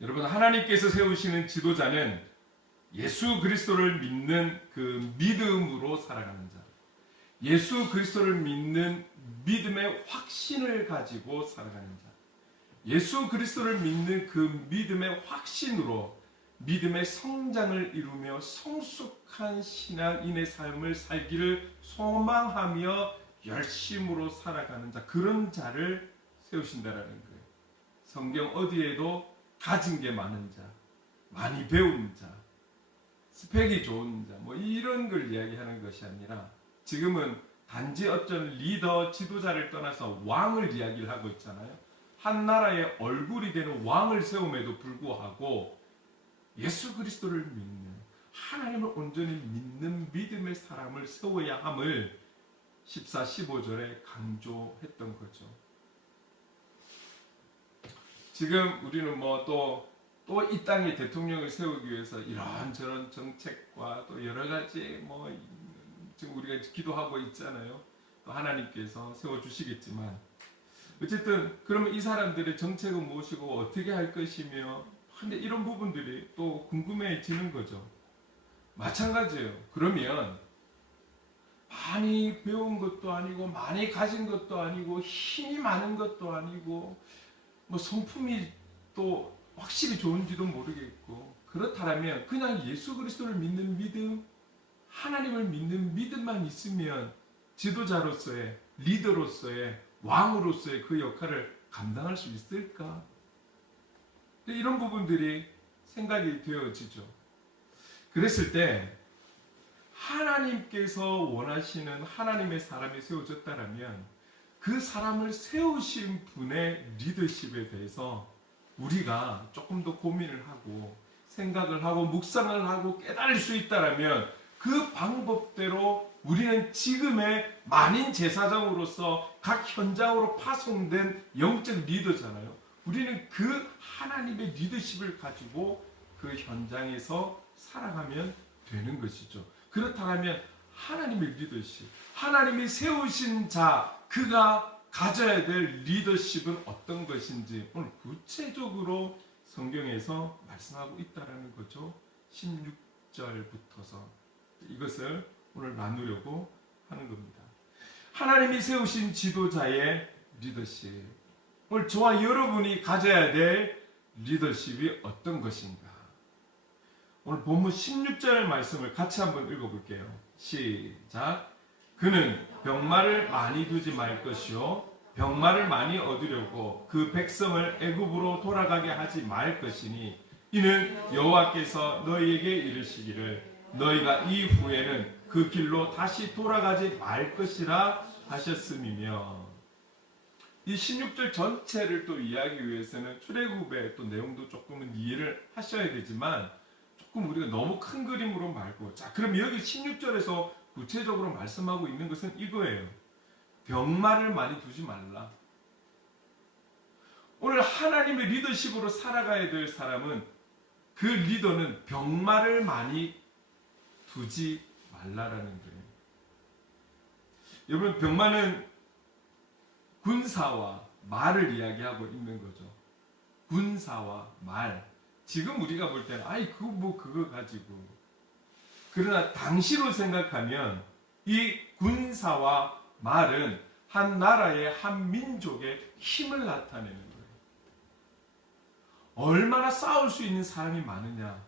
여러분, 하나님께서 세우시는 지도자는 예수 그리스도를 믿는 그 믿음으로 살아가는 자, 예수 그리스도를 믿는 믿음의 확신을 가지고 살아가는 자, 예수 그리스도를 믿는 그 믿음의 확신으로 믿음의 성장을 이루며 성숙한 신앙인의 삶을 살기를 소망하며 열심으로 살아가는 자, 그런 자를 세우신다라는 거예요. 성경 어디에도 가진 게 많은 자, 많이 배운 자, 스펙이 좋은 자, 뭐 이런 걸 이야기하는 것이 아니라 지금은 단지 어떤 리더, 지도자를 떠나서 왕을 이야기를 하고 있잖아요. 한 나라의 얼굴이 되는 왕을 세움에도 불구하고 예수 그리스도를 믿는, 하나님을 온전히 믿는 믿음의 사람을 세워야 함을 14, 15절에 강조했던 거죠. 지금 우리는 뭐 또 이 땅에 대통령을 세우기 위해서 이런저런 정책과 또 여러 가지 뭐 지금 우리가 기도하고 있잖아요. 또 하나님께서 세워주시겠지만 어쨌든 그러면 이 사람들의 정책은 무엇이고 어떻게 할 것이며, 근데 이런 부분들이 또 궁금해지는 거죠. 마찬가지예요. 그러면 많이 배운 것도 아니고 많이 가진 것도 아니고 힘이 많은 것도 아니고 뭐 성품이 또 확실히 좋은지도 모르겠고, 그렇다면 그냥 예수 그리스도를 믿는 믿음, 하나님을 믿는 믿음만 있으면 지도자로서의, 리더로서의, 왕으로서의 그 역할을 감당할 수 있을까? 이런 부분들이 생각이 되어지죠. 그랬을 때 하나님께서 원하시는 하나님의 사람이 세워졌다면 그 사람을 세우신 분의 리더십에 대해서 우리가 조금 더 고민을 하고 생각을 하고 묵상을 하고 깨달을 수 있다면 그 방법대로 우리는 지금의 만인 제사장으로서 각 현장으로 파송된 영적 리더잖아요. 우리는 그 하나님의 리더십을 가지고 그 현장에서 살아가면 되는 것이죠. 그렇다면 하나님의 리더십, 하나님이 세우신 자, 그가 가져야 될 리더십은 어떤 것인지 오늘 구체적으로 성경에서 말씀하고 있다는 거죠. 16절부터서 이것을 오늘 나누려고 하는 겁니다. 하나님이 세우신 지도자의 리더십, 오늘 저와 여러분이 가져야 될 리더십이 어떤 것인가? 오늘 본문 16절 말씀을 같이 한번 읽어볼게요. 시작. 그는 병마를 많이 두지 말 것이요 병마를 많이 얻으려고 그 백성을 애굽으로 돌아가게 하지 말 것이니 이는 여호와께서 너희에게 이르시기를 너희가 이후에는 그 길로 다시 돌아가지 말 것이라 하셨음이며. 이 16절 전체를 또 이해하기 위해서는 출애굽의 또 내용도 조금은 이해를 하셔야 되지만 조금 우리가 너무 큰 그림으로 말고, 자 그럼 여기 16절에서 구체적으로 말씀하고 있는 것은 이거예요. 병마를 많이 두지 말라. 오늘 하나님의 리더십으로 살아가야 될 사람은, 그 리더는 병마를 많이 두지 말라라는 거예요. 여러분, 병마는 군사와 말을 이야기하고 있는 거죠. 군사와 말. 지금 우리가 볼 때는 아이 그거 가지고, 그러나 당시로 생각하면 이 군사와 말은 한 나라의 한 민족의 힘을 나타내는 거예요. 얼마나 싸울 수 있는 사람이 많으냐.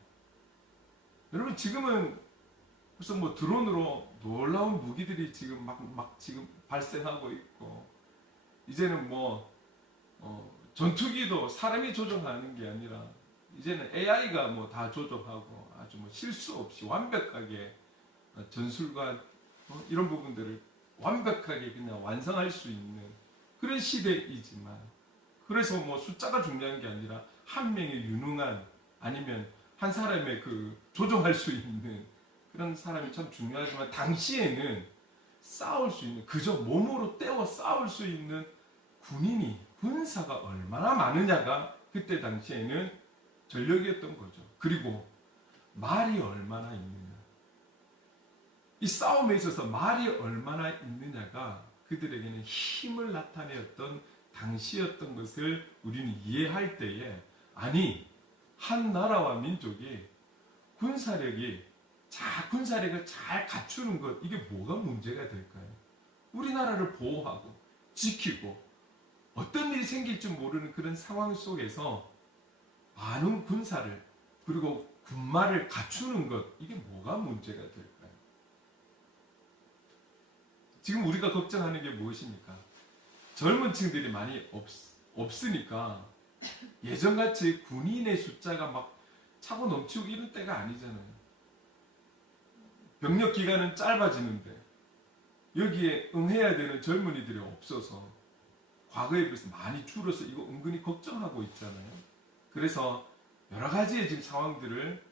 여러분, 지금은 벌써 뭐 드론으로 놀라운 무기들이 지금 막 지금 발생하고 있고, 이제는 뭐 전투기도 사람이 조종하는 게 아니라 이제는 AI가 뭐 다 조종하고 아주 뭐 실수 없이 완벽하게 전술과 이런 부분들을 완벽하게 그냥 완성할 수 있는 그런 시대이지만, 그래서 뭐 숫자가 중요한 게 아니라 한 명의 유능한, 아니면 한 사람의 그 조종할 수 있는 그런 사람이 참 중요하지만, 당시에는 싸울 수 있는, 그저 몸으로 때워 싸울 수 있는 군인이, 군사가 얼마나 많으냐가 그때 당시에는 전력이었던 거죠. 그리고 말이 얼마나 있느냐, 이 싸움에 있어서 말이 얼마나 있느냐가 그들에게는 힘을 나타내었던 당시였던 것을 우리는 이해할 때에, 아니 한 나라와 민족이 군사력을 잘 갖추는 것, 이게 뭐가 문제가 될까요? 우리나라를 보호하고 지키고 어떤 일이 생길지 모르는 그런 상황 속에서 많은 군사를 그리고 군마를 갖추는 것, 이게 뭐가 문제가 될까요? 지금 우리가 걱정하는 게 무엇입니까? 젊은 층들이 많이 없으니까 예전같이 군인의 숫자가 막 차고 넘치고 이런 때가 아니잖아요. 병력 기간은 짧아지는데 여기에 응해야 되는 젊은이들이 없어서 과거에 비해서 많이 줄어서 이거 은근히 걱정하고 있잖아요. 그래서 여러 가지의 지금 상황들을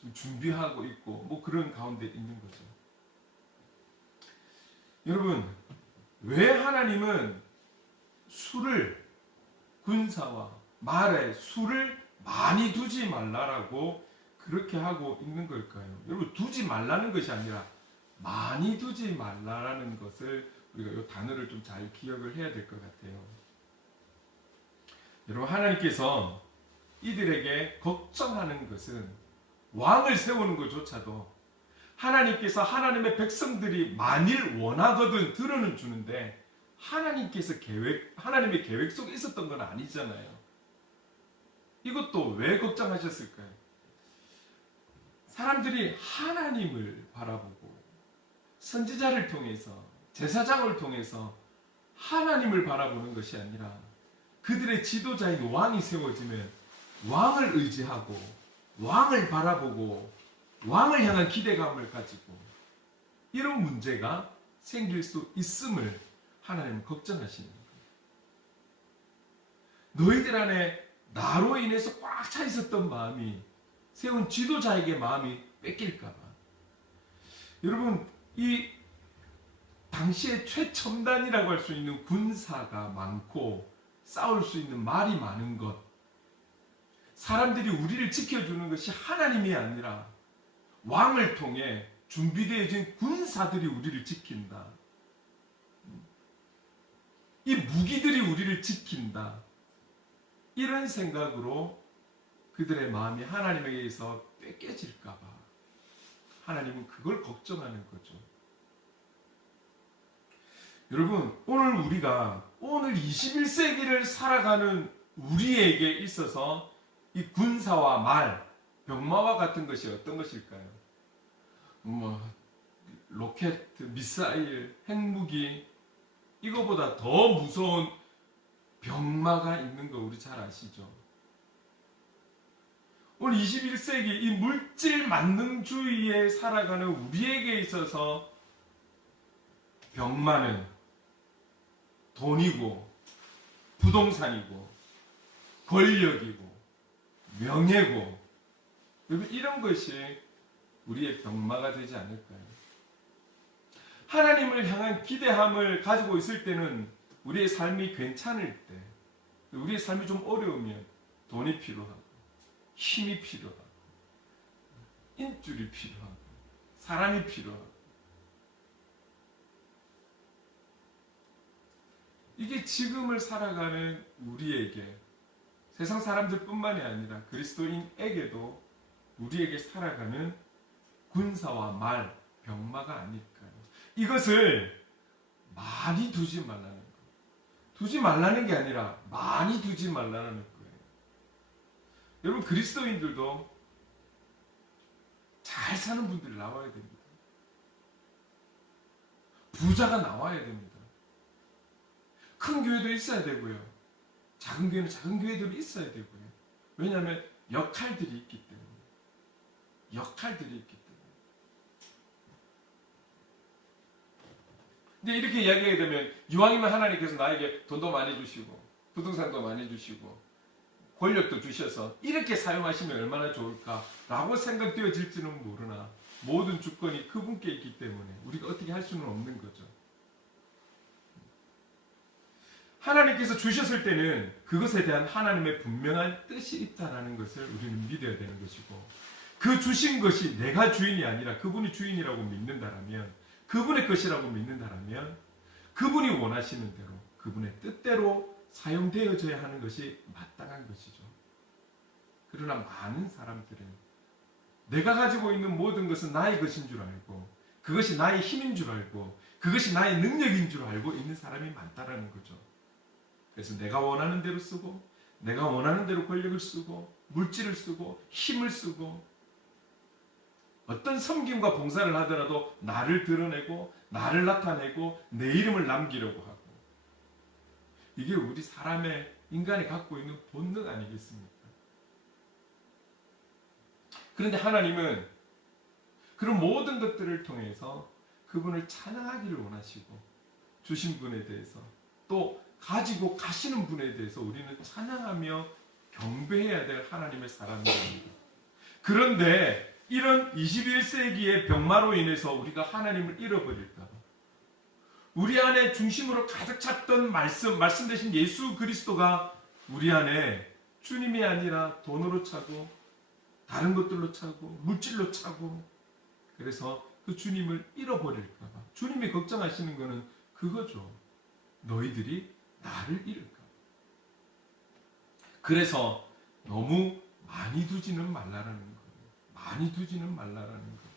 좀 준비하고 있고 뭐 그런 가운데 있는 거죠. 여러분, 왜 하나님은 군사와 말에 수를 많이 두지 말라라고 그렇게 하고 있는 걸까요? 여러분, 두지 말라는 것이 아니라 많이 두지 말라라는 것을 우리가 이 단어를 좀 잘 기억을 해야 될 것 같아요. 여러분, 하나님께서 이들에게 걱정하는 것은 왕을 세우는 것조차도 하나님께서 하나님의 백성들이 만일 원하거든 들어는 주는데 하나님의 계획 속에 있었던 건 아니잖아요. 이것도 왜 걱정하셨을까요? 사람들이 하나님을 바라보고 선지자를 통해서 제사장을 통해서 하나님을 바라보는 것이 아니라 그들의 지도자인 왕이 세워지면 왕을 의지하고 왕을 바라보고 왕을 향한 기대감을 가지고 이런 문제가 생길 수 있음을 하나님은 걱정하시는 거예요. 너희들 안에 나로 인해서 꽉 차 있었던 마음이 세운 지도자에게 마음이 뺏길까봐. 여러분, 이 당시에 최첨단이라고 할 수 있는 군사가 많고 싸울 수 있는 말이 많은 것, 사람들이 우리를 지켜주는 것이 하나님이 아니라 왕을 통해 준비되어진 군사들이 우리를 지킨다. 이 무기들이 우리를 지킨다. 이런 생각으로 그들의 마음이 하나님에게서 뺏겨질까봐 하나님은 그걸 걱정하는 거죠. 여러분, 오늘 21세기를 살아가는 우리에게 있어서 이 군사와 말, 병마와 같은 것이 어떤 것일까요? 로켓, 미사일, 핵무기, 이거보다 더 무서운 병마가 있는 거 우리 잘 아시죠? 오늘 21세기 이 물질 만능주의에 살아가는 우리에게 있어서 병마는 돈이고 부동산이고 권력이고 명예고, 여러분, 이런 것이 우리의 병마가 되지 않을까요? 하나님을 향한 기대함을 가지고 있을 때는 우리의 삶이 괜찮을 때, 우리의 삶이 좀 어려우면 돈이 필요하고 힘이 필요하고 인줄이 필요하고 사람이 필요하고, 이게 지금을 살아가는 우리에게, 세상 사람들뿐만이 아니라 그리스도인에게도 우리에게 살아가는 군사와 말, 병마가 아닐까요? 이것을 많이 두지 말라는 거예요. 두지 말라는 게 아니라 많이 두지 말라는 거예요. 여러분, 그리스도인들도 잘 사는 분들이 나와야 됩니다. 부자가 나와야 됩니다. 큰 교회도 있어야 되고요. 작은 교회는 작은 교회들이 있어야 되고요. 왜냐하면 역할들이 있기 때문에. 근데 이렇게 이야기하게 되면 이왕이면 하나님께서 나에게 돈도 많이 주시고 부동산도 많이 주시고 권력도 주셔서 이렇게 사용하시면 얼마나 좋을까라고 생각되어질지는 모르나 모든 주권이 그분께 있기 때문에 우리가 어떻게 할 수는 없는 거죠. 하나님께서 주셨을 때는 그것에 대한 하나님의 분명한 뜻이 있다는 것을 우리는 믿어야 되는 것이고, 그 주신 것이 내가 주인이 아니라 그분이 주인이라고 믿는다라면, 그분의 것이라고 믿는다라면 그분이 원하시는 대로 그분의 뜻대로 사용되어져야 하는 것이 마땅한 것이죠. 그러나 많은 사람들은 내가 가지고 있는 모든 것은 나의 것인 줄 알고, 그것이 나의 힘인 줄 알고, 그것이 나의 능력인 줄 알고 있는 사람이 많다라는 거죠. 그래서 내가 원하는 대로 쓰고, 내가 원하는 대로 권력을 쓰고, 물질을 쓰고, 힘을 쓰고, 어떤 섬김과 봉사를 하더라도 나를 드러내고, 나를 나타내고, 내 이름을 남기려고 하고, 이게 우리 사람의, 인간이 갖고 있는 본능 아니겠습니까? 그런데 하나님은 그런 모든 것들을 통해서 그분을 찬양하기를 원하시고, 주신 분에 대해서, 또 가지고 가시는 분에 대해서 우리는 찬양하며 경배해야 될 하나님의 사람입니다. 그런데 이런 21세기의 병마로 인해서 우리가 하나님을 잃어버릴까 봐, 우리 안에 중심으로 가득 찼던 말씀 대신 예수 그리스도가 우리 안에 주님이 아니라 돈으로 차고, 다른 것들로 차고, 물질로 차고, 그래서 그 주님을 잃어버릴까 봐 주님이 걱정하시는 것은 그거죠. 너희들이 나를 잃을까 봐. 그래서 너무 많이 두지는 말라라는 거예요. 많이 두지는 말라라는 거예요.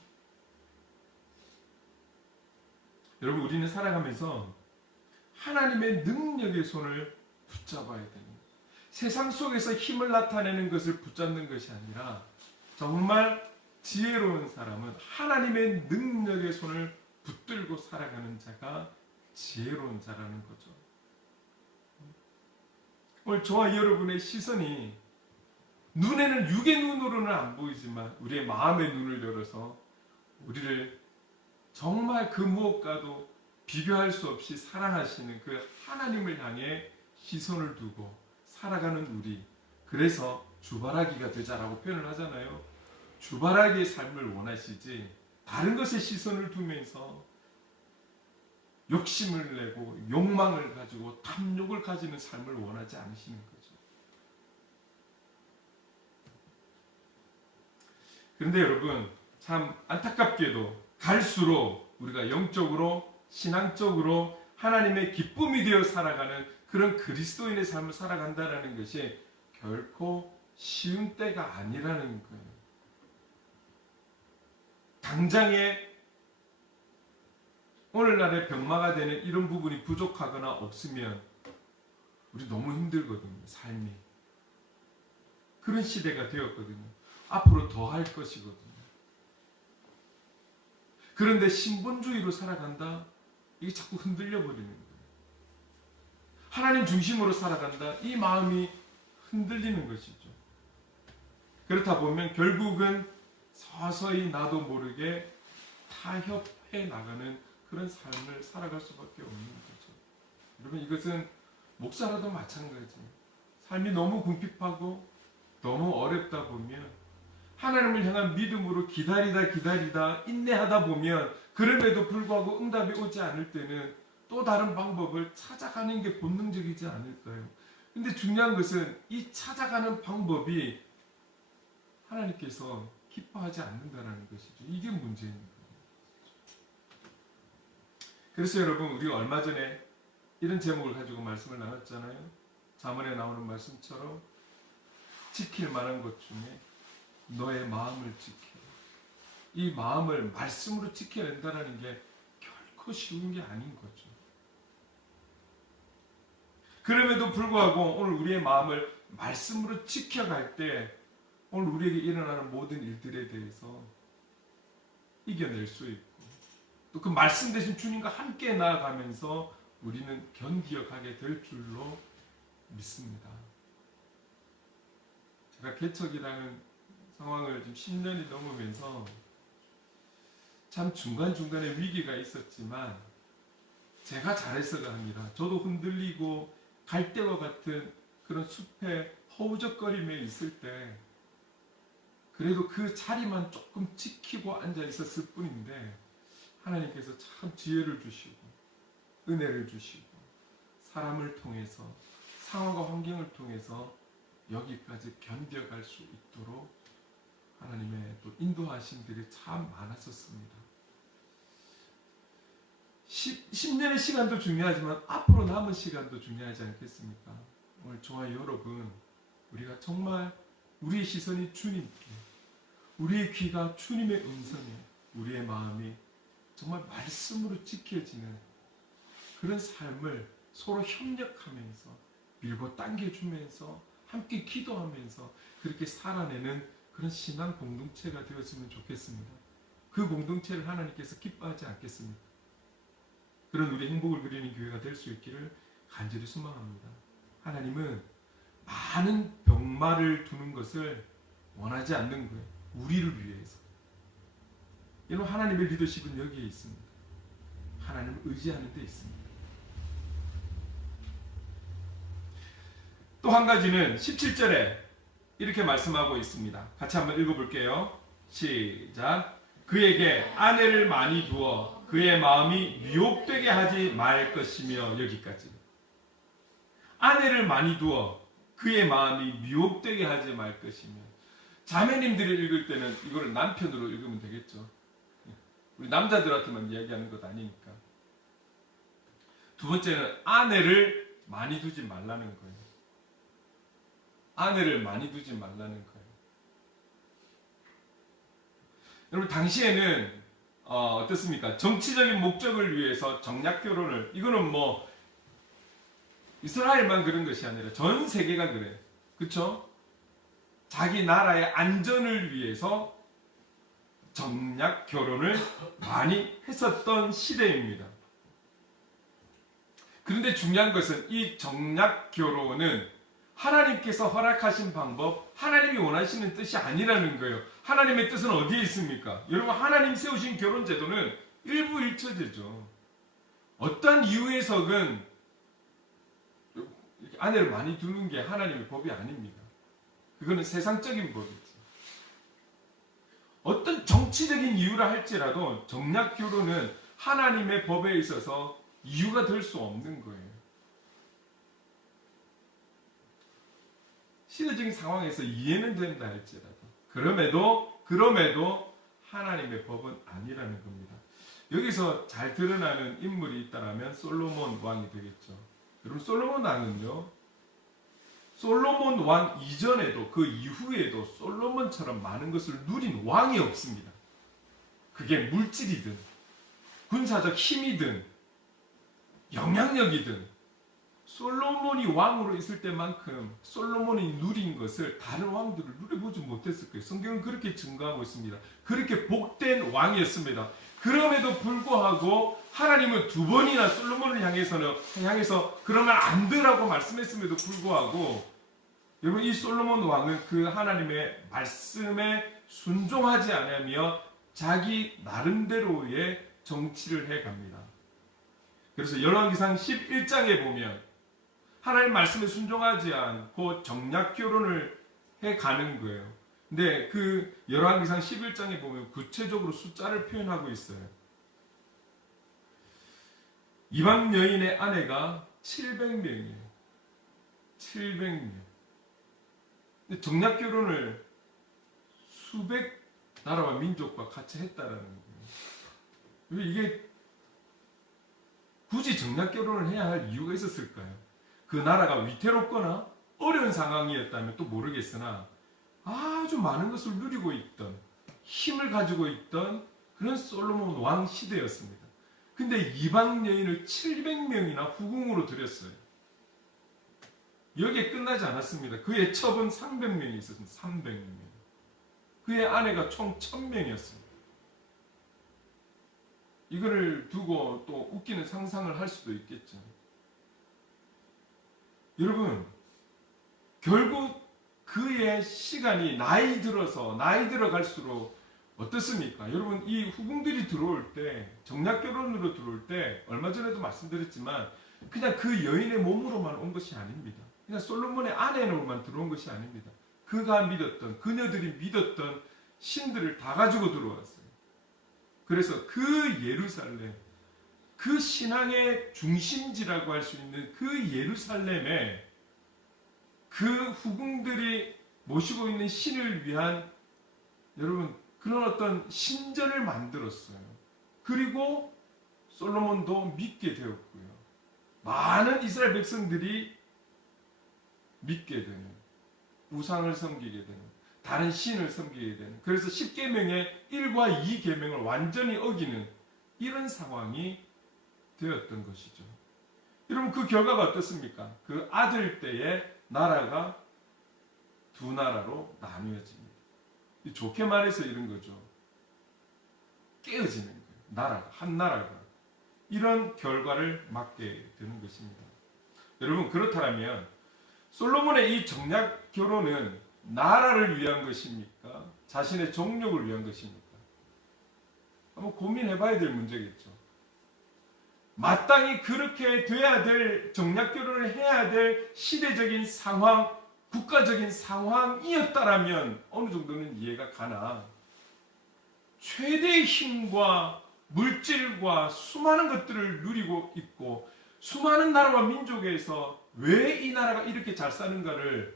여러분, 우리는 살아가면서 하나님의 능력의 손을 붙잡아야 됩니다. 세상 속에서 힘을 나타내는 것을 붙잡는 것이 아니라 정말 지혜로운 사람은 하나님의 능력의 손을 붙들고 살아가는 자가 지혜로운 자라는 거죠. 오늘 저와 여러분의 시선이 눈에는 육의 눈으로는 안 보이지만 우리의 마음의 눈을 열어서 우리를 정말 그 무엇과도 비교할 수 없이 사랑하시는 그 하나님을 향해 시선을 두고 살아가는 우리, 그래서 주바라기가 되자라고 표현을 하잖아요. 주바라기의 삶을 원하시지 다른 것에 시선을 두면서 욕심을 내고 욕망을 가지고 탐욕을 가지는 삶을 원하지 않으시는 거죠. 그런데 여러분, 참 안타깝게도 갈수록 우리가 영적으로, 신앙적으로 하나님의 기쁨이 되어 살아가는 그런 그리스도인의 삶을 살아간다는 것이 결코 쉬운 때가 아니라는 거예요. 당장에 오늘날의 병마가 되는 이런 부분이 부족하거나 없으면 우리 너무 힘들거든요. 삶이. 그런 시대가 되었거든요. 앞으로 더 할 것이거든요. 그런데 신본주의로 살아간다? 이게 자꾸 흔들려 버리는 거예요. 하나님 중심으로 살아간다? 이 마음이 흔들리는 것이죠. 그렇다 보면 결국은 서서히 나도 모르게 타협해 나가는 그런 삶을 살아갈 수밖에 없는 거죠. 여러분, 이것은 목사라도 마찬가지예요. 삶이 너무 궁핍하고 너무 어렵다 보면 하나님을 향한 믿음으로 기다리다 인내하다 보면 그럼에도 불구하고 응답이 오지 않을 때는 또 다른 방법을 찾아가는 게 본능적이지 않을까요? 근데 중요한 것은 이 찾아가는 방법이 하나님께서 기뻐하지 않는다는 것이죠. 이게 문제입니다. 그래서 여러분, 우리가 얼마 전에 이런 제목을 가지고 말씀을 나눴잖아요. 잠언에 나오는 말씀처럼 지킬 만한 것 중에 너의 마음을 지켜. 이 마음을 말씀으로 지켜낸다는 게 결코 쉬운 게 아닌 거죠. 그럼에도 불구하고 오늘 우리의 마음을 말씀으로 지켜갈 때 오늘 우리에게 일어나는 모든 일들에 대해서 이겨낼 수 있고, 또 그 말씀 대신 주님과 함께 나아가면서 우리는 견디어가게 될 줄로 믿습니다. 제가 개척이라는 상황을 지금 10년이 넘으면서 참 중간중간에 위기가 있었지만 제가 잘해서가 아니라 저도 흔들리고 갈대와 같은 그런 숲에 허우적거림에 있을 때 그래도 그 자리만 조금 지키고 앉아 있었을 뿐인데 하나님께서 참 지혜를 주시고 은혜를 주시고 사람을 통해서 상황과 환경을 통해서 여기까지 견뎌갈 수 있도록 하나님의 또 인도하심들이 참 많았었습니다. 10년의 시간도 중요하지만 앞으로 남은 시간도 중요하지 않겠습니까? 오늘 저와 여러분, 우리가 정말 우리의 시선이 주님께, 우리의 귀가 주님의 음성에, 우리의 마음이 정말 말씀으로 지켜지는 그런 삶을 서로 협력하면서 밀고 당겨주면서 함께 기도하면서 그렇게 살아내는 그런 신앙 공동체가 되었으면 좋겠습니다. 그 공동체를 하나님께서 기뻐하지 않겠습니까? 그런 우리 행복을 그리는 교회가 될 수 있기를 간절히 소망합니다. 하나님은 많은 병마를 두는 것을 원하지 않는 거예요. 우리를 위해서. 여러분, 하나님의 리더십은 여기에 있습니다. 하나님을 의지하는 데 있습니다. 또 한 가지는 17절에 이렇게 말씀하고 있습니다. 같이 한번 읽어볼게요. 시작. 그에게 아내를 많이 두어 그의 마음이 미혹되게 하지 말 것이며, 여기까지. 아내를 많이 두어 그의 마음이 미혹되게 하지 말 것이며. 자매님들이 읽을 때는 이거를 남편으로 읽으면 되겠죠. 우리 남자들한테만 이야기하는 것 아니니까. 두 번째는 아내를 많이 두지 말라는 거예요. 아내를 많이 두지 말라는 거예요. 여러분, 당시에는 어떻습니까? 정치적인 목적을 위해서 정략 결혼을, 이거는 뭐 이스라엘만 그런 것이 아니라 전 세계가 그래요. 그렇죠? 자기 나라의 안전을 위해서 정략 결혼을 많이 했었던 시대입니다. 그런데 중요한 것은 이 정략 결혼은 하나님께서 허락하신 방법, 하나님이 원하시는 뜻이 아니라는 거예요. 하나님의 뜻은 어디에 있습니까? 여러분, 하나님 세우신 결혼 제도는 일부일처제죠. 어떤 이유에서는 아내를 많이 두는 게 하나님의 법이 아닙니다. 그거는 세상적인 법이지. 어떤 정치적인 이유라 할지라도 정략 결혼은 하나님의 법에 있어서 이유가 될 수 없는 거예요. 시대적인 상황에서 이해는 된다 할지라도 그럼에도 하나님의 법은 아니라는 겁니다. 여기서 잘 드러나는 인물이 있다면 솔로몬 왕이 되겠죠. 여러분, 솔로몬 왕은요, 솔로몬 왕 이전에도 그 이후에도 솔로몬처럼 많은 것을 누린 왕이 없습니다. 그게 물질이든 군사적 힘이든 영향력이든 솔로몬이 왕으로 있을 때만큼 솔로몬이 누린 것을 다른 왕들을 누려보지 못했을 거예요. 성경은 그렇게 증거하고 있습니다. 그렇게 복된 왕이었습니다. 그럼에도 불구하고 하나님은 두 번이나 솔로몬을 향해서 그러면 안 되라고 말씀했음에도 불구하고, 여러분, 이 솔로몬 왕은 그 하나님의 말씀에 순종하지 않으며 자기 나름대로의 정치를 해갑니다. 그래서 열왕기상 11장에 보면 하나님 말씀에 순종하지 않고 정략 결혼을 해가는 거예요. 근데 그 열왕기상 11장에 보면 구체적으로 숫자를 표현하고 있어요. 이방 여인의 아내가 700명이에요. 700명. 근데 정략 결혼을 수백 나라와 민족과 같이 했다라는 거예요. 이게 굳이 정략 결혼을 해야 할 이유가 있었을까요? 그 나라가 위태롭거나 어려운 상황이었다면 또 모르겠으나 아주 많은 것을 누리고 있던, 힘을 가지고 있던 그런 솔로몬 왕 시대였습니다. 근데 이방 여인을 700명이나 후궁으로 들였어요. 여기에 끝나지 않았습니다. 그의 첩은 300명이 있었습니다. 300명. 그의 아내가 총 1000명이었습니다. 이거를 두고 또 웃기는 상상을 할 수도 있겠죠. 여러분, 결국 그의 시간이 나이 들어갈수록 어떻습니까? 여러분, 이 후궁들이 들어올 때, 정략 결혼으로 들어올 때, 얼마 전에도 말씀드렸지만 그냥 그 여인의 몸으로만 온 것이 아닙니다. 그냥 솔로몬의 아내로만 들어온 것이 아닙니다. 그가 믿었던, 그녀들이 믿었던 신들을 다 가지고 들어왔어요. 그래서 그 예루살렘, 그 신앙의 중심지라고 할 수 있는 그 예루살렘에 그 후궁들이 모시고 있는 신을 위한, 여러분, 그런 어떤 신전을 만들었어요. 그리고 솔로몬도 믿게 되었고요. 많은 이스라엘 백성들이 믿게 되는, 우상을 섬기게 되는, 다른 신을 섬기게 되는, 그래서 10계명의 1과 2계명을 완전히 어기는 이런 상황이 되었던 것이죠. 여러분, 그 결과가 어떻습니까? 그 아들 때의 나라가 두 나라로 나뉘어집니다. 좋게 말해서 이런 거죠. 깨어지는 거예요. 나라가, 한 나라가. 이런 결과를 맞게 되는 것입니다. 여러분, 그렇다면 솔로몬의 이 정략 결혼은 나라를 위한 것입니까? 자신의 정욕을 위한 것입니까? 한번 고민해 봐야 될 문제겠죠. 마땅히 그렇게 돼야 될, 정략 결혼을 해야 될 시대적인 상황, 국가적인 상황이었다라면 어느 정도는 이해가 가나, 최대의 힘과 물질과 수많은 것들을 누리고 있고 수많은 나라와 민족에서 왜 이 나라가 이렇게 잘 사는가를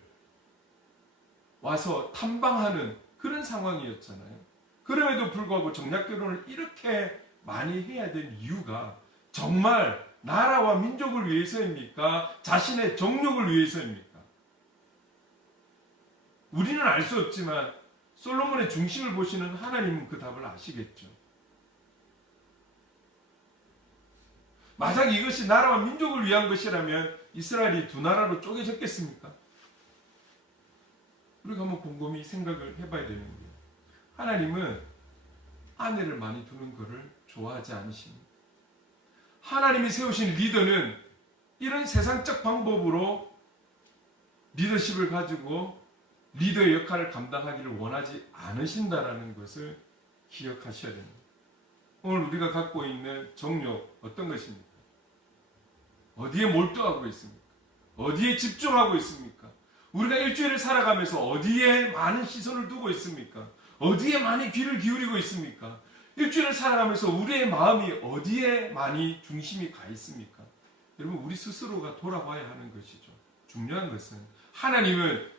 와서 탐방하는 그런 상황이었잖아요. 그럼에도 불구하고 정략 결혼을 이렇게 많이 해야 될 이유가 정말 나라와 민족을 위해서입니까? 자신의 정욕을 위해서입니까? 우리는 알 수 없지만 솔로몬의 중심을 보시는 하나님은 그 답을 아시겠죠. 만약 이것이 나라와 민족을 위한 것이라면 이스라엘이 두 나라로 쪼개졌겠습니까? 우리가 한번 곰곰이 생각을 해봐야 되는 거예요. 하나님은 아내를 많이 두는 것을 좋아하지 않으십니다. 하나님이 세우신 리더는 이런 세상적 방법으로 리더십을 가지고 리더의 역할을 감당하기를 원하지 않으신다라는 것을 기억하셔야 됩니다. 오늘 우리가 갖고 있는 정욕 어떤 것입니까? 어디에 몰두하고 있습니까? 어디에 집중하고 있습니까? 우리가 일주일을 살아가면서 어디에 많은 시선을 두고 있습니까? 어디에 많이 귀를 기울이고 있습니까? 일주일을 살아가면서 우리의 마음이 어디에 많이 중심이 가 있습니까? 여러분, 우리 스스로가 돌아봐야 하는 것이죠. 중요한 것은 하나님은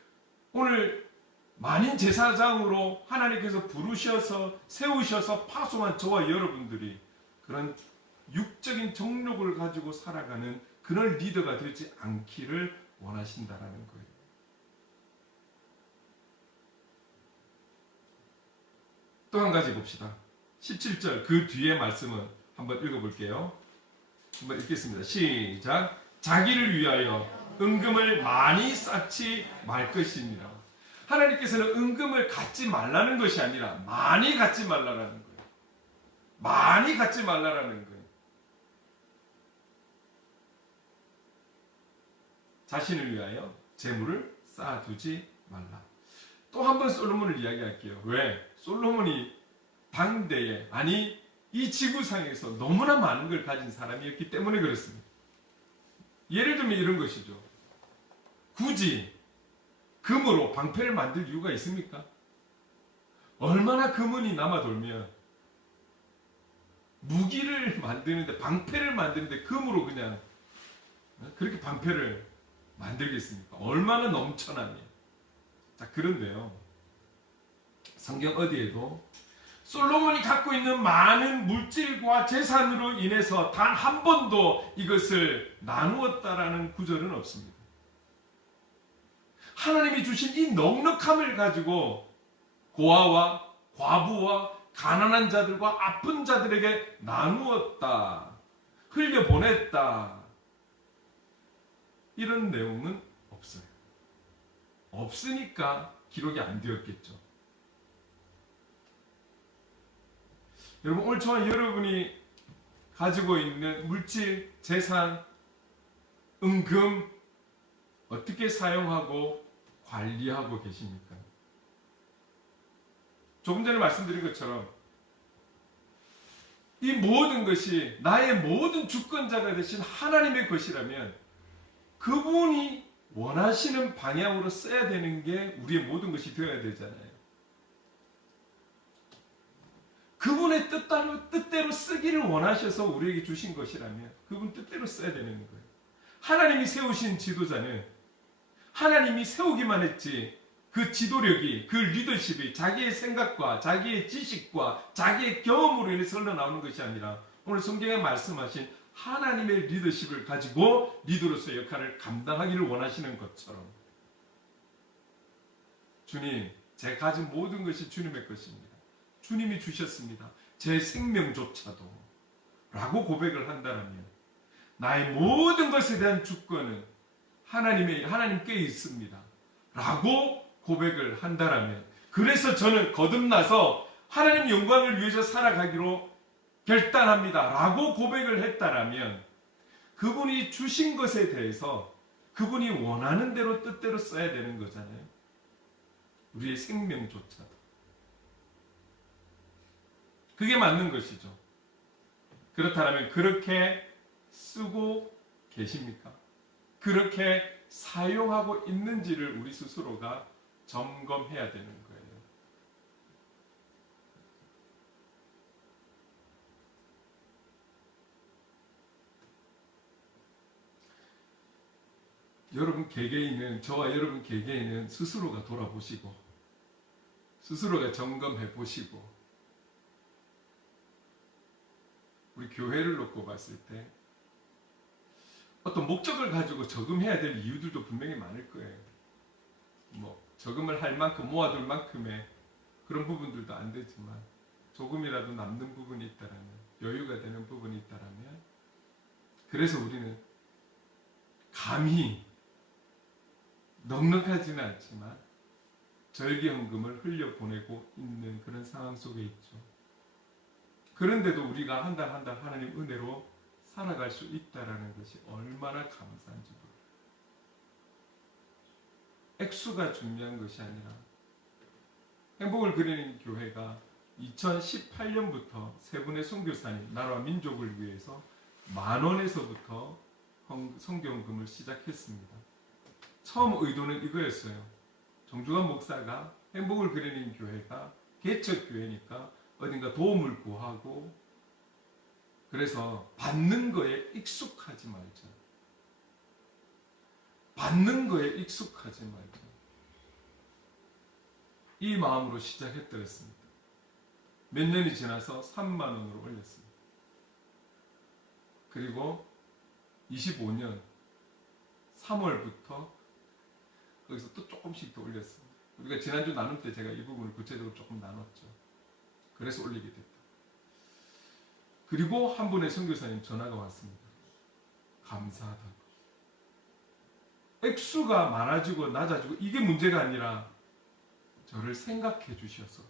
오늘 만인 제사장으로 하나님께서 부르셔서 세우셔서 파송한 저와 여러분들이 그런 육적인 정욕을 가지고 살아가는 그런 리더가 되지 않기를 원하신다라는 거예요. 또 한 가지 봅시다. 17절 그 뒤에 말씀은 한번 읽어볼게요. 한번 읽겠습니다. 시작. 자기를 위하여 은금을 많이 쌓지 말 것입니다. 하나님께서는 은금을 갖지 말라는 것이 아니라 많이 갖지 말라는 거예요. 많이 갖지 말라는 거예요. 자신을 위하여 재물을 쌓아두지 말라. 또 한 번 솔로몬을 이야기할게요. 왜? 솔로몬이 당대에, 아니 이 지구상에서 너무나 많은 걸 가진 사람이었기 때문에 그렇습니다. 예를 들면 이런 것이죠. 굳이 금으로 방패를 만들 이유가 있습니까? 얼마나 금은이 남아 돌면 무기를 만드는데, 방패를 만드는데 금으로 그냥 그렇게 방패를 만들겠습니까? 얼마나 넘쳐나면. 자, 그런데요, 성경 어디에도 솔로몬이 갖고 있는 많은 물질과 재산으로 인해서 단 한 번도 이것을 나누었다라는 구절은 없습니다. 하나님이 주신 이 넉넉함을 가지고 고아와 과부와 가난한 자들과 아픈 자들에게 나누었다, 흘려보냈다, 이런 내용은 없어요. 없으니까 기록이 안 되었겠죠. 여러분, 오늘 저와 여러분이 가지고 있는 물질, 재산, 은금 어떻게 사용하고 관리하고 계십니까? 조금 전에 말씀드린 것처럼 이 모든 것이 나의 모든 주권자가 되신 하나님의 것이라면 그분이 원하시는 방향으로 써야 되는 게 우리의 모든 것이 되어야 되잖아요. 그분의 뜻대로 쓰기를 원하셔서 우리에게 주신 것이라면 그분 뜻대로 써야 되는 거예요. 하나님이 세우신 지도자는 하나님이 세우기만 했지, 그 지도력이, 그 리더십이 자기의 생각과 자기의 지식과 자기의 경험으로 인해서 흘러나오는 것이 아니라 오늘 성경에 말씀하신 하나님의 리더십을 가지고 리더로서의 역할을 감당하기를 원하시는 것처럼, 주님, 제가 가진 모든 것이 주님의 것입니다. 주님이 주셨습니다. 제 생명조차도 라고 고백을 한다면 나의 모든 것에 대한 주권은 하나님께 있습니다. 라고 고백을 한다면, 그래서 저는 거듭나서 하나님 영광을 위해서 살아가기로 결단합니다. 라고 고백을 했다라면 그분이 주신 것에 대해서 그분이 원하는 대로 뜻대로 써야 되는 거잖아요. 우리의 생명조차도. 그게 맞는 것이죠. 그렇다면 그렇게 쓰고 계십니까? 그렇게 사용하고 있는지를 우리 스스로가 점검해야 되는 거예요. 여러분 개개인은, 저와 여러분 개개인은 스스로가 돌아보시고 스스로가 점검해 보시고, 우리 교회를 놓고 봤을 때 어떤 목적을 가지고 저금해야 될 이유들도 분명히 많을 거예요. 뭐 저금을 할 만큼, 모아둘 만큼의 그런 부분들도 안 되지만 조금이라도 남는 부분이 있다라면, 여유가 되는 부분이 있다라면, 그래서 우리는 감히 넉넉하지는 않지만 절기헌금을 흘려보내고 있는 그런 상황 속에 있죠. 그런데도 우리가 한 달 한 달 하나님 은혜로 살아갈 수 있다는 것이 얼마나 감사한지 몰라요. 액수가 중요한 것이 아니라, 행복을 그리는 교회가 2018년부터 세 분의 선교사님, 나라와 민족을 위해서 10,000원에서부터 선교헌금을 시작했습니다. 처음 의도는 이거였어요. 정주환 목사가 행복을 그리는 교회가 개척교회니까 어딘가 도움을 구하고, 그래서 받는 거에 익숙하지 말자. 받는 거에 익숙하지 말자. 이 마음으로 시작했더랬습니다. 몇 년이 지나서 3만 원으로 올렸습니다. 그리고 25년 3월부터 거기서 또 조금씩 더 올렸습니다. 우리가 지난주 나눌 때 제가 이 부분을 구체적으로 조금 나눴죠. 그래서 올리게 됐다. 그리고 한 분의 선교사님 전화가 왔습니다. 감사하다고. 액수가 많아지고 낮아지고 이게 문제가 아니라 저를 생각해 주셔서,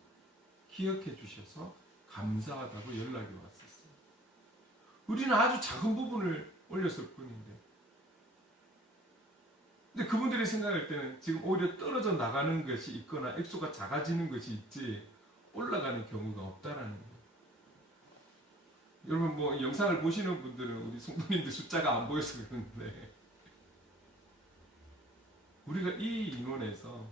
기억해 주셔서 감사하다고 연락이 왔었어요. 우리는 아주 작은 부분을 올렸을 뿐인데, 근데 그분들이 생각할 때는 지금 오히려 떨어져 나가는 것이 있거나 액수가 작아지는 것이 있지 올라가는 경우가 없다라는 거예요. 여러분 뭐 영상을 보시는 분들은 우리 성도님들 숫자가 안 보여서 그러는데, 우리가 이 인원에서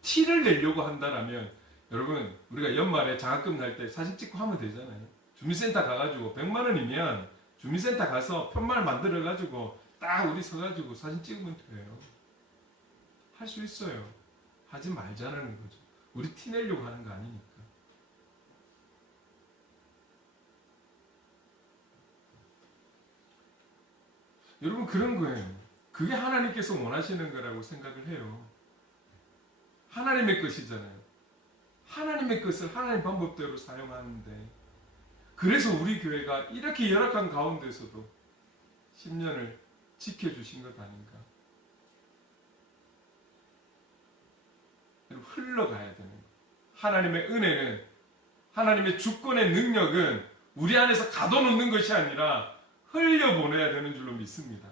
티를 내려고 한다라면, 여러분 우리가 연말에 장학금 날 때 사진 찍고 하면 되잖아요. 주민센터 가가지고 100만 원이면 주민센터 가서 편말 만들어가지고 딱 우리 서가지고 사진 찍으면 돼요. 할 수 있어요. 하지 말자는 거죠. 우리 티 내려고 하는 거 아니니까. 여러분 그런 거예요. 그게 하나님께서 원하시는 거라고 생각을 해요. 하나님의 것이잖아요. 하나님의 것을 하나님 방법대로 사용하는데, 그래서 우리 교회가 이렇게 열악한 가운데서도 10년을 지켜주신 것 아닌가. 흘러가야 되는 거예요. 하나님의 은혜는, 하나님의 주권의 능력은 우리 안에서 가둬놓는 것이 아니라 흘려보내야 되는 줄로 믿습니다.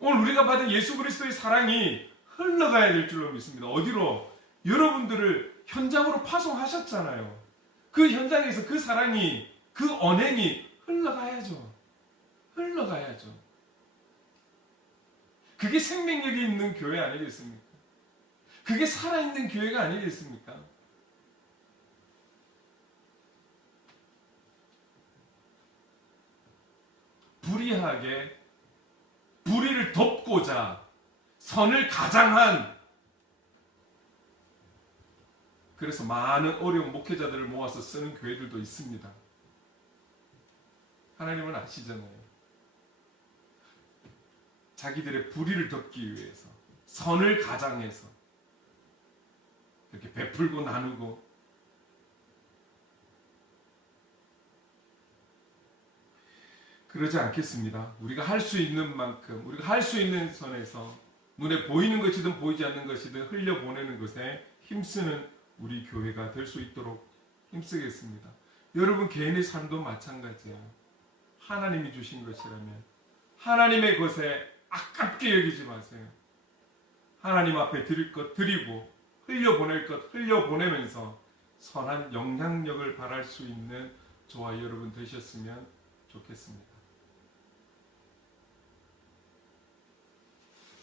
오늘 우리가 받은 예수 그리스도의 사랑이 흘러가야 될 줄로 믿습니다. 어디로? 여러분들을 현장으로 파송하셨잖아요. 그 현장에서 그 사랑이, 그 언행이 흘러가야죠. 흘러가야죠. 그게 생명력이 있는 교회 아니겠습니까? 그게 살아있는 교회가 아니겠습니까? 불의하게 불의를 덮고자 선을 가장한, 그래서 많은 어려운 목회자들을 모아서 쓰는 교회들도 있습니다. 하나님은 아시잖아요. 자기들의 불의를 덮기 위해서 선을 가장해서 이렇게 베풀고 나누고, 그러지 않겠습니다. 우리가 할 수 있는 만큼, 우리가 할 수 있는 선에서 눈에 보이는 것이든 보이지 않는 것이든 흘려보내는 것에 힘쓰는 우리 교회가 될 수 있도록 힘쓰겠습니다. 여러분 개인의 삶도 마찬가지예요. 하나님이 주신 것이라면 하나님의 것에 아깝게 여기지 마세요. 하나님 앞에 드릴 것 드리고 흘려보낼 것 흘려보내면서 선한 영향력을 발할 수 있는 저와 여러분 되셨으면 좋겠습니다.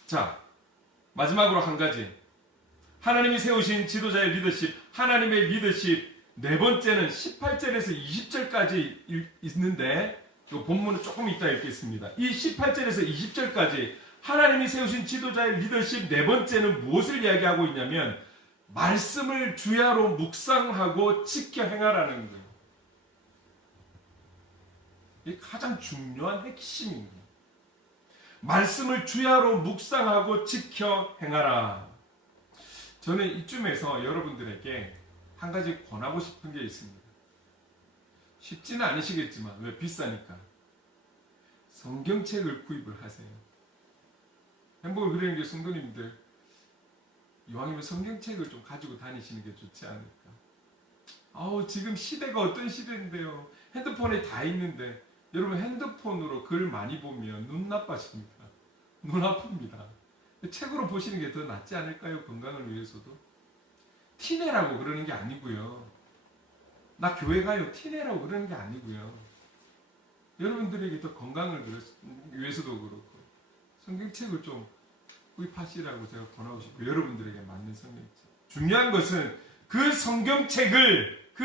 자, 마지막으로 한 가지, 하나님이 세우신 지도자의 리더십, 하나님의 리더십, 네 번째는 18절에서 20절까지 있는데 이 본문은 조금 이따 읽겠습니다. 이 18절에서 20절까지 하나님이 세우신 지도자의 리더십 네 번째는 무엇을 이야기하고 있냐면 말씀을 주야로 묵상하고 지켜 행하라는 거예요. 이게 가장 중요한 핵심입니다. 말씀을 주야로 묵상하고 지켜 행하라. 저는 이쯤에서 여러분들에게 한 가지 권하고 싶은 게 있습니다. 쉽지는 않으시겠지만, 왜? 비싸니까. 성경책을 구입을 하세요. 행복을 그리는 게 성도님들, 이왕이면 성경책을 좀 가지고 다니시는 게 좋지 않을까. 지금 시대가 어떤 시대인데요. 핸드폰에 다 있는데, 여러분 핸드폰으로 글 많이 보면 눈 나빠집니다. 눈 아픕니다. 책으로 보시는 게 더 낫지 않을까요? 건강을 위해서도. 티내라고 그러는 게 아니고요. 나 교회 가요 티내라고 그러는 게 아니고요. 여러분들에게 더 건강을 위해서도 그렇고 성경책을 좀 구입하시라고 제가 권하고 싶고, 여러분들에게 맞는 성경책. 중요한 것은 그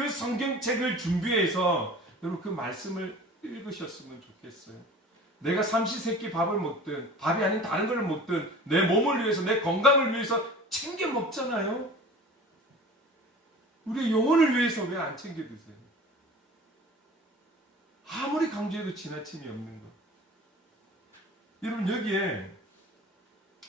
성경책을 준비해서 여러분 그 말씀을 읽으셨으면 좋겠어요. 내가 삼시세끼 밥을 먹든 밥이 아닌 다른 걸 먹든 내 몸을 위해서, 내 건강을 위해서 챙겨 먹잖아요. 우리의 영혼을 위해서 왜 안 챙겨 드세요? 아무리 강조해도 지나침이 없는 것. 여러분 여기에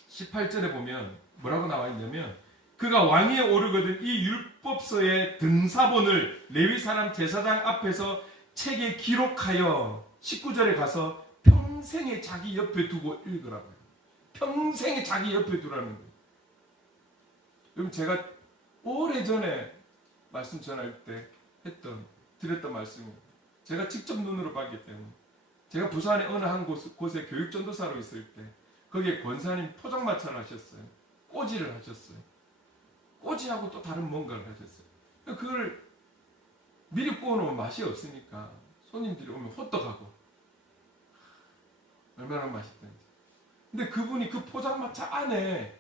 18절에 보면 뭐라고 나와 있냐면, 그가 왕위에 오르거든 이 율법서의 등사본을 레위 사람 제사장 앞에서 책에 기록하여 19절에 가서 평생에 자기 옆에 두고 읽으라고요. 평생에 자기 옆에 두라는 거예요. 여러분 제가 오래전에 말씀 전할 때 드렸던 말씀입니다. 제가 직접 눈으로 봤기 때문에. 제가 부산의 어느 한 곳에 교육전도사로 있을 때 거기에 권사님 포장마차를 하셨어요. 꼬지를 하셨어요. 꼬지하고 또 다른 뭔가를 하셨어요. 그걸 미리 구워놓으면 맛이 없으니까 손님들이 오면 호떡하고 얼마나 맛있던지. 근데 그분이 그 포장마차 안에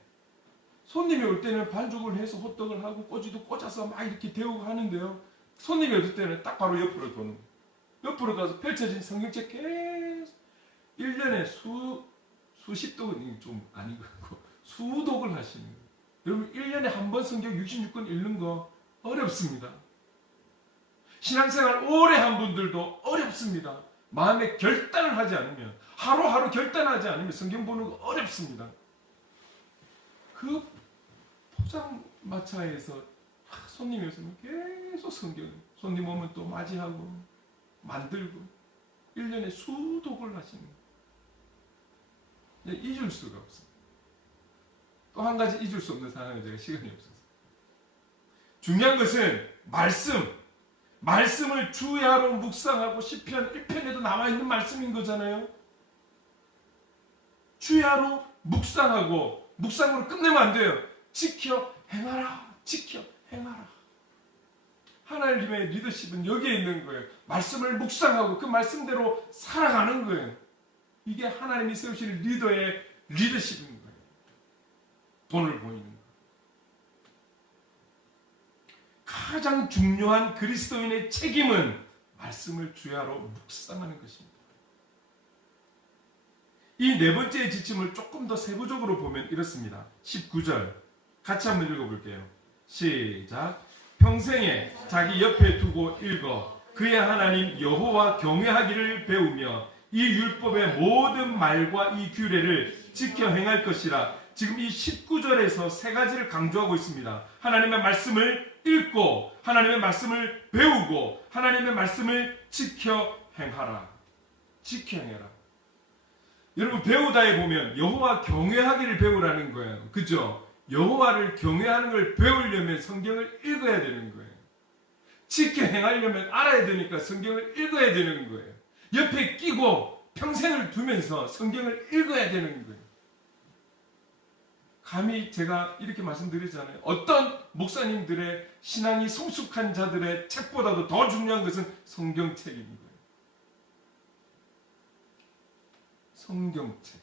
손님이 올 때는 반죽을 해서 호떡을 하고 꼬지도 꽂아서 막 이렇게 데우고 하는데요. 손님이 올 때는 딱 바로 옆으로 도는 거예요. 옆으로 가서 펼쳐진 성경책 계속 1년에 수십 독은 좀 아닌 것 같고 수독을 하시는 거예요. 여러분 1년에 한 번 성경 66권 읽는 거 어렵습니다. 신앙생활 오래 한 분들도 어렵습니다. 마음에 결단을 하지 않으면, 하루하루 결단하지 않으면 성경 보는 거 어렵습니다. 그 포장마차에서 손님이 오시면 계속 성경, 손님 오면 또 맞이하고 만들고 1년에 수독을 하시는 거예요. 잊을 수가 없어요. 또 한 가지 잊을 수 없는 상황에 제가 시간이 없어서. 중요한 것은 말씀을 주야로 묵상하고 시편 1편에도 나와있는 말씀인 거잖아요. 주야로 묵상하고, 묵상으로 끝내면 안 돼요. 지켜 행하라. 지켜 행하라. 하나님의 리더십은 여기에 있는 거예요. 말씀을 묵상하고 그 말씀대로 살아가는 거예요. 이게 하나님이 세우신 리더의 리더십인 거예요. 돈을 보이는 거. 가장 중요한 그리스도인의 책임은 말씀을 주야로 묵상하는 것입니다. 이 네 번째의 지침을 조금 더 세부적으로 보면 이렇습니다. 19절 같이 한번 읽어볼게요. 시작. 평생에 자기 옆에 두고 읽어 그의 하나님 여호와 경외하기를 배우며 이 율법의 모든 말과 이 규례를 지켜 행할 것이라. 지금 이 19절에서 세 가지를 강조하고 있습니다. 하나님의 말씀을 읽고 하나님의 말씀을 배우고 하나님의 말씀을 지켜 행하라. 지켜 행해라. 여러분 배우다에 보면 여호와 경외하기를 배우라는 거예요. 그죠? 여호와를 경외하는 걸 배우려면 성경을 읽어야 되는 거예요. 지켜 행하려면 알아야 되니까 성경을 읽어야 되는 거예요. 옆에 끼고 평생을 두면서 성경을 읽어야 되는 거예요. 감히 제가 이렇게 말씀드리잖아요. 어떤 목사님들의 신앙이 성숙한 자들의 책보다도 더 중요한 것은 성경책인 거예요. 성경책.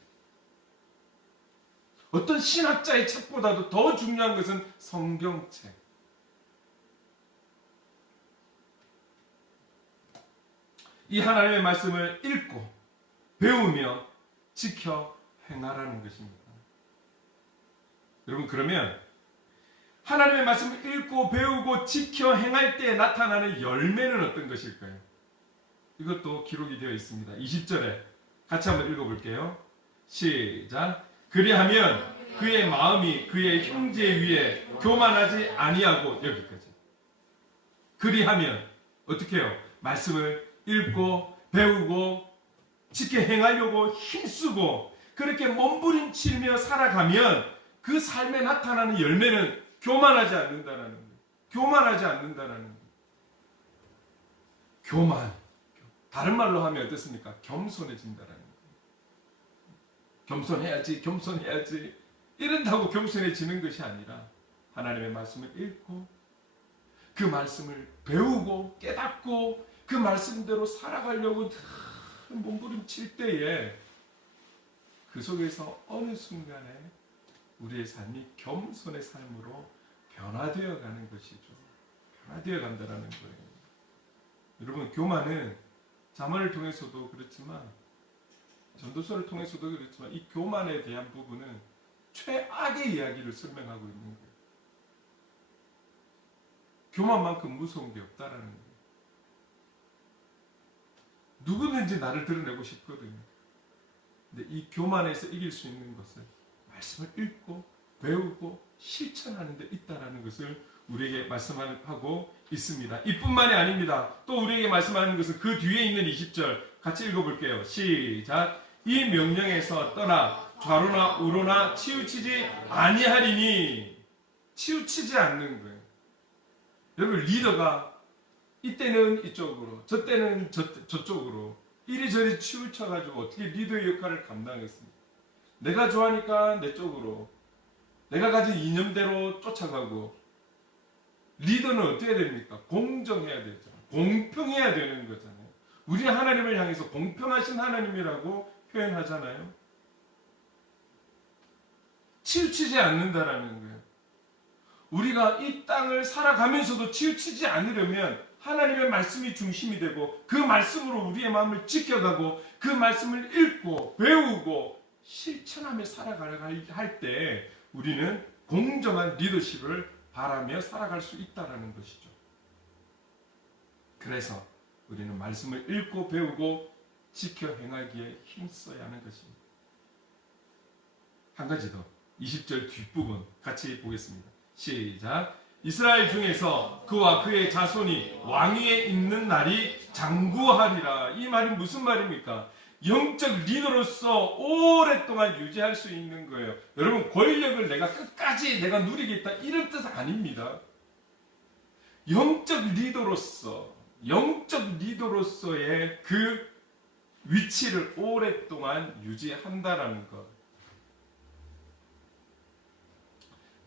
어떤 신학자의 책보다도 더 중요한 것은 성경책. 이 하나님의 말씀을 읽고 배우며 지켜 행하라는 것입니다. 여러분 그러면 하나님의 말씀을 읽고 배우고 지켜 행할 때 나타나는 열매는 어떤 것일까요? 이것도 기록이 되어 있습니다. 20절에 같이 한번 읽어볼게요. 시작. 그리하면 그의 마음이 그의 형제 위에 교만하지 아니하고, 여기까지. 그리하면 어떻게 해요? 말씀을 읽고 배우고 지켜 행하려고 힘쓰고 그렇게 몸부림치며 살아가면 그 삶에 나타나는 열매는 교만하지 않는다라는 거예요. 교만하지 않는다라는 거예요. 교만. 다른 말로 하면 어떻습니까? 겸손해진다라는 거예요. 겸손해야지, 겸손해야지. 이런다고 겸손해지는 것이 아니라 하나님의 말씀을 읽고 그 말씀을 배우고 깨닫고 그 말씀대로 살아가려고 몸부림칠 때에 그 속에서 어느 순간에 우리의 삶이 겸손의 삶으로 변화되어 가는 것이죠. 변화되어 간다는 거예요. 여러분 교만은 자문을 통해서도 그렇지만 전도서를 통해서도 그렇지만 이 교만에 대한 부분은 최악의 이야기를 설명하고 있는 거예요. 교만만큼 무서운 게 없다라는 거예요. 누구든지 나를 드러내고 싶거든요. 근데 이 교만에서 이길 수 있는 것은 말씀을 읽고 배우고 실천하는 데 있다라는 것을 우리에게 말씀하고 있습니다. 이뿐만이 아닙니다. 또 우리에게 말씀하는 것은 그 뒤에 있는 20절 같이 읽어볼게요. 시작. 이 명령에서 떠나 좌로나 우로나 치우치지 아니하리니. 치우치지 않는 거예요. 여러분 리더가 이때는 이쪽으로 저때는 저쪽으로 이리저리 치우쳐가지고 어떻게 리더의 역할을 감당했습니까? 내가 좋아하니까 내 쪽으로 내가 가진 이념대로 쫓아가고 리더는 어떻게 됩니까? 공정해야 되잖아요. 공평해야 되는 거잖아요. 우리 하나님을 향해서 공평하신 하나님이라고 표현하잖아요. 치우치지 않는다라는 거예요. 우리가 이 땅을 살아가면서도 치우치지 않으려면 하나님의 말씀이 중심이 되고 그 말씀으로 우리의 마음을 지켜가고 그 말씀을 읽고 배우고 실천하며 살아가려 할 때 우리는 공정한 리더십을 바라며 살아갈 수 있다는 것이죠. 그래서 우리는 말씀을 읽고 배우고 지켜 행하기에 힘써야 하는 것입니다. 한 가지 더 20절 뒷부분 같이 보겠습니다. 시작. 이스라엘 중에서 그와 그의 자손이 왕위에 있는 날이 장구하리라. 이 말이 무슨 말입니까? 영적 리더로서 오랫동안 유지할 수 있는 거예요. 여러분 권력을 내가 끝까지 내가 누리겠다 이런 뜻 아닙니다. 영적 리더로서의 그 위치를 오랫동안 유지한다라는 것.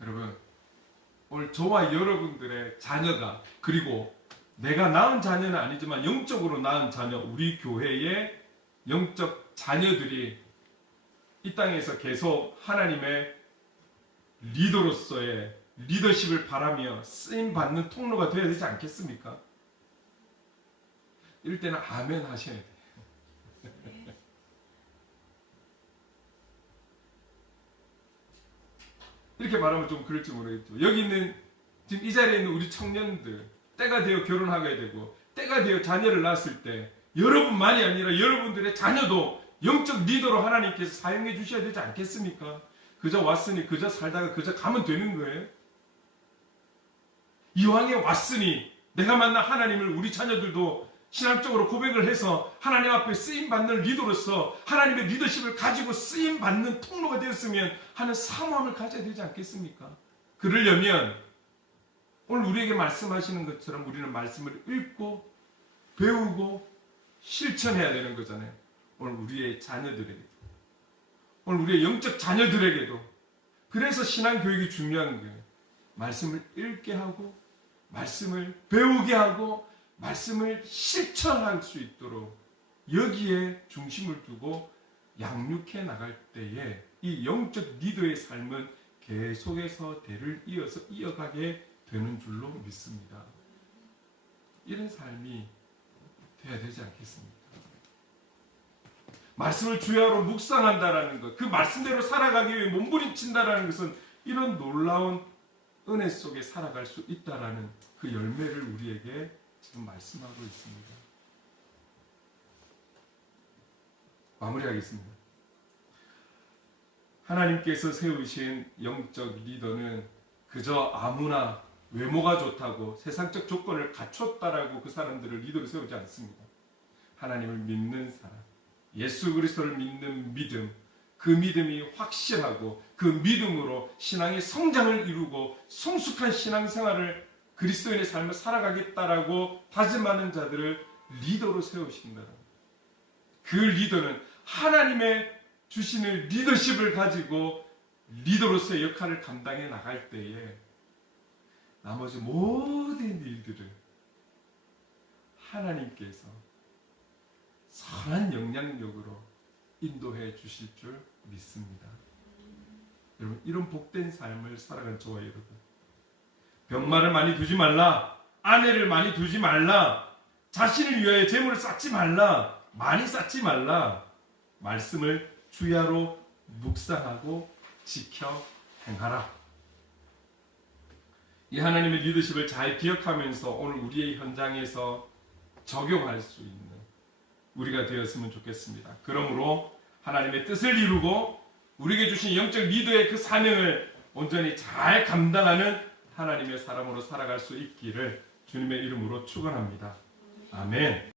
여러분 오늘 저와 여러분들의 자녀가 그리고 내가 낳은 자녀는 아니지만 영적으로 낳은 자녀 우리 교회의 영적 자녀들이 이 땅에서 계속 하나님의 리더로서의 리더십을 바라며 쓰임받는 통로가 되어야 되지 않겠습니까? 이럴 때는 아멘 하셔야 돼요. 이렇게 말하면 좀 그럴지 모르겠죠. 여기 있는 지금 이 자리에 있는 우리 청년들 때가 되어 결혼하게 되고 때가 되어 자녀를 낳았을 때 여러분만이 아니라 여러분들의 자녀도 영적 리더로 하나님께서 사용해 주셔야 되지 않겠습니까? 그저 왔으니 그저 살다가 그저 가면 되는 거예요? 이왕에 왔으니 내가 만난 하나님을 우리 자녀들도 신앙적으로 고백을 해서 하나님 앞에 쓰임받는 리더로서 하나님의 리더십을 가지고 쓰임받는 통로가 되었으면 하는 사모함을 가져야 되지 않겠습니까? 그러려면 오늘 우리에게 말씀하시는 것처럼 우리는 말씀을 읽고 배우고 실천해야 되는 거잖아요. 오늘 우리의 자녀들에게도, 오늘 우리의 영적 자녀들에게도. 그래서 신앙교육이 중요한 거예요. 말씀을 읽게 하고 말씀을 배우게 하고 말씀을 실천할 수 있도록 여기에 중심을 두고 양육해 나갈 때에 이 영적 리더의 삶은 계속해서 대를 이어가게 되는 줄로 믿습니다. 이런 삶이 돼야 되지 않겠습니까? 말씀을 주야로 묵상한다라는 것, 그 말씀대로 살아가기 위해 몸부림친다라는 것은 이런 놀라운 은혜 속에 살아갈 수 있다라는 그 열매를 우리에게 지금 말씀하고 있습니다. 마무리하겠습니다. 하나님께서 세우신 영적 리더는 그저 아무나 외모가 좋다고 세상적 조건을 갖췄다라고 그 사람들을 리더로 세우지 않습니다. 하나님을 믿는 사람, 예수 그리스도를 믿는 믿음, 그 믿음이 확실하고 그 믿음으로 신앙의 성장을 이루고 성숙한 신앙생활을 그리스도인의 삶을 살아가겠다라고 다짐하는 자들을 리더로 세우신다. 그 리더는 하나님의 주시는 리더십을 가지고 리더로서의 역할을 감당해 나갈 때에 나머지 모든 일들을 하나님께서 선한 영향력으로 인도해 주실 줄 믿습니다. 여러분, 이런 복된 삶을 살아간 저와 여러분, 병마를 많이 두지 말라, 아내를 많이 두지 말라, 자신을 위하여 재물을 쌓지 말라, 많이 쌓지 말라, 말씀을 주야로 묵상하고 지켜 행하라. 이 하나님의 리더십을 잘 기억하면서 오늘 우리의 현장에서 적용할 수 있는 우리가 되었으면 좋겠습니다. 그러므로 하나님의 뜻을 이루고 우리에게 주신 영적 리더의 그 사명을 온전히 잘 감당하는 하나님의 사람으로 살아갈 수 있기를 주님의 이름으로 축원합니다. 아멘.